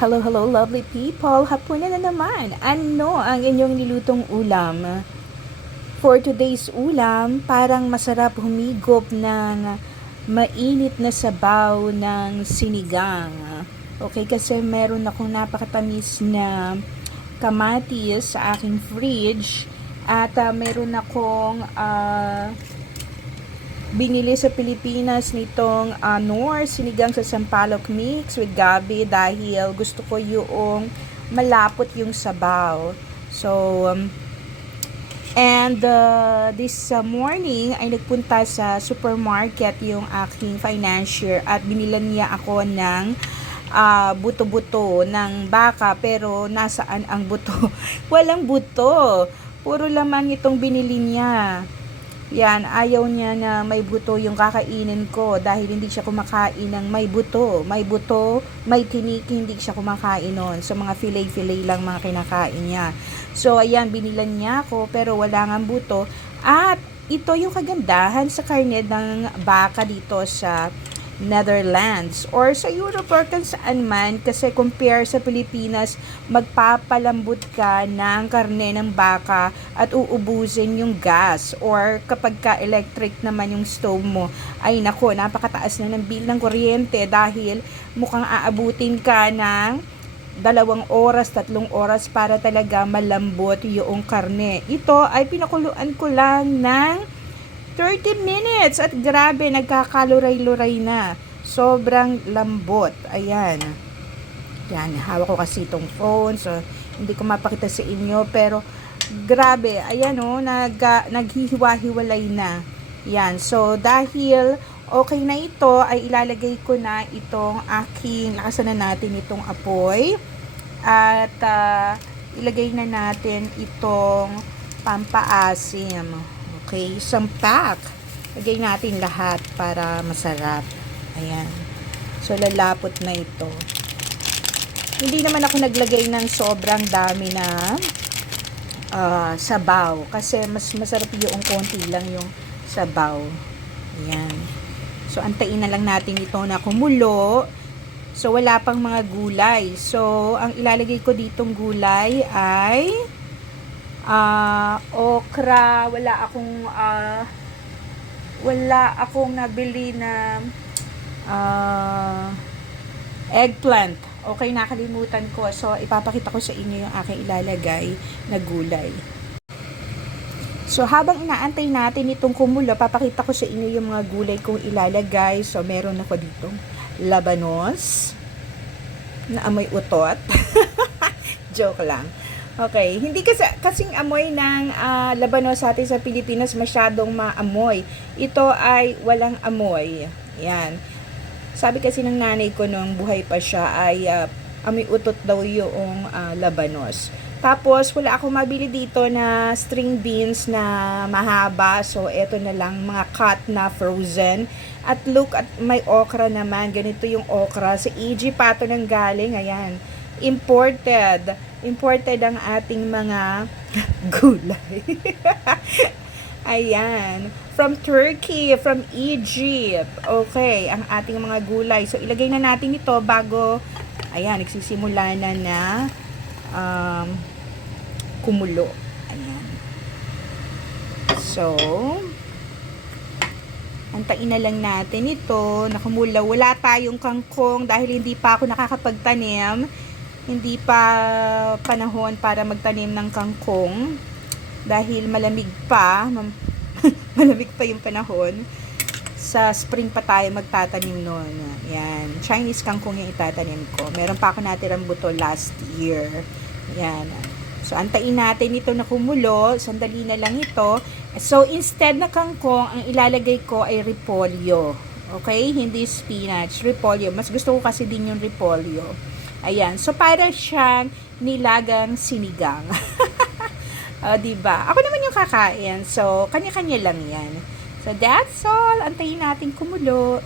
Hello, hello, lovely people. Hapunan na naman. Ano ang inyong nilutong ulam? For today's ulam, parang masarap humigop ng mainit na sabaw ng sinigang. Okay, kasi meron akong napakatamis na kamatis sa aking fridge at ah, meron akong ah, binili sa Pilipinas nitong uh, Nor sinigang sa sampalok mix with gabi dahil gusto ko yung malapot yung sabaw. So, um, and uh, this uh, morning ay nagpunta sa supermarket yung aking financier at binilan niya ako ng ah, buto-buto ng baka pero nasaan ang buto? Walang buto. Puro laman itong binili niya. Yan, ayaw niya na may buto yung kakainin ko dahil hindi siya kumakain ng may buto. May buto, may tinik, hindi siya kumakain nun. So, mga fillet-fillet lang mga kinakain niya. So, ayan, binilan niya ako pero wala nga buto. At ito yung kagandahan sa karne ng baka dito sa Netherlands or sa Europe or kung saan man kasi compare sa Pilipinas magpapalambot ka ng karne ng baka at uubusin yung gas or kapag ka electric naman yung stove mo ay nako napakataas na ng bill ng kuryente dahil mukhang aabutin ka ng dalawang oras, tatlong oras para talaga malambot yung karne. Ito ay pinakuluan ko lang ng 30 minutes. At grabe nagkakaluray-luray na. Sobrang lambot. Ayan. Yan hawak ko kasi itong phone so hindi ko mapakita sa inyo pero grabe ayan o nag, naghihiwa-hiwalay na. Yan so dahil okay na ito ay ilalagay ko na itong aking nakasan na natin itong apoy. At ah, ilagay na natin itong pampaasim Okay, isang pack. Lagay natin lahat para masarap. Ayan. So, lalapot na ito. Hindi naman ako naglagay ng sobrang dami na ah, sabaw. Kasi mas masarap yung konti lang yung sabaw. Ayan. So, antayin na lang natin ito na kumulo. So, wala pang mga gulay. So, ang ilalagay ko ditong gulay ay ah okra, wala akong ah, wala akong nabili na ah, eggplant. Okay, nakalimutan ko. So, ipapakita ko sa inyo yung aking ilalagay na gulay. So, habang inaantay natin itong kumulo, papakita ko sa inyo yung mga gulay kong ilalagay. So, meron ako ditong labanos na amoy utot. Joke lang. Okay, hindi kasi kasing amoy ng ah, labanos sa atin sa Pilipinas masyadong maamoy. Ito ay walang amoy. Yan. Sabi kasi ng nanay ko nung buhay pa siya ay ah, amoy utot daw yung ah, labanos. Tapos wala akong mabili dito na string beans na mahaba. So eto na lang mga cut na frozen. At look at may okra naman. Ganito yung okra. Sa EG pa ito nang galing. Ayan. Imported imported ang ating mga gulay. Ayan. From Turkey, from Egypt. Okay, ang ating mga gulay. So, ilagay na natin ito bago, ayan, nagsisimula na na um, kumulo. Ayan. So, antayin na lang natin ito na kumula. Wala tayong kangkong dahil hindi pa ako nakakapagtanim hindi pa panahon para magtanim ng kangkong. Dahil malamig pa malamig pa yung panahon. Sa spring pa tayo magtatanim noon. Yan. Chinese kangkong yung itatanim ko. Meron pa ako natirang buto last year. Yan. So antayin natin ito na kumulo. Sandali na lang ito. So instead na kangkong ang ilalagay ko ay repolyo. Okay? Hindi spinach. Repolyo. Mas gusto ko kasi din yung repolyo Ayan. So, para siyang nilagang sinigang. o, diba? Ako naman yung kakain. So, kanya-kanya lang yan. So, that's all. Antayin natin kumulo.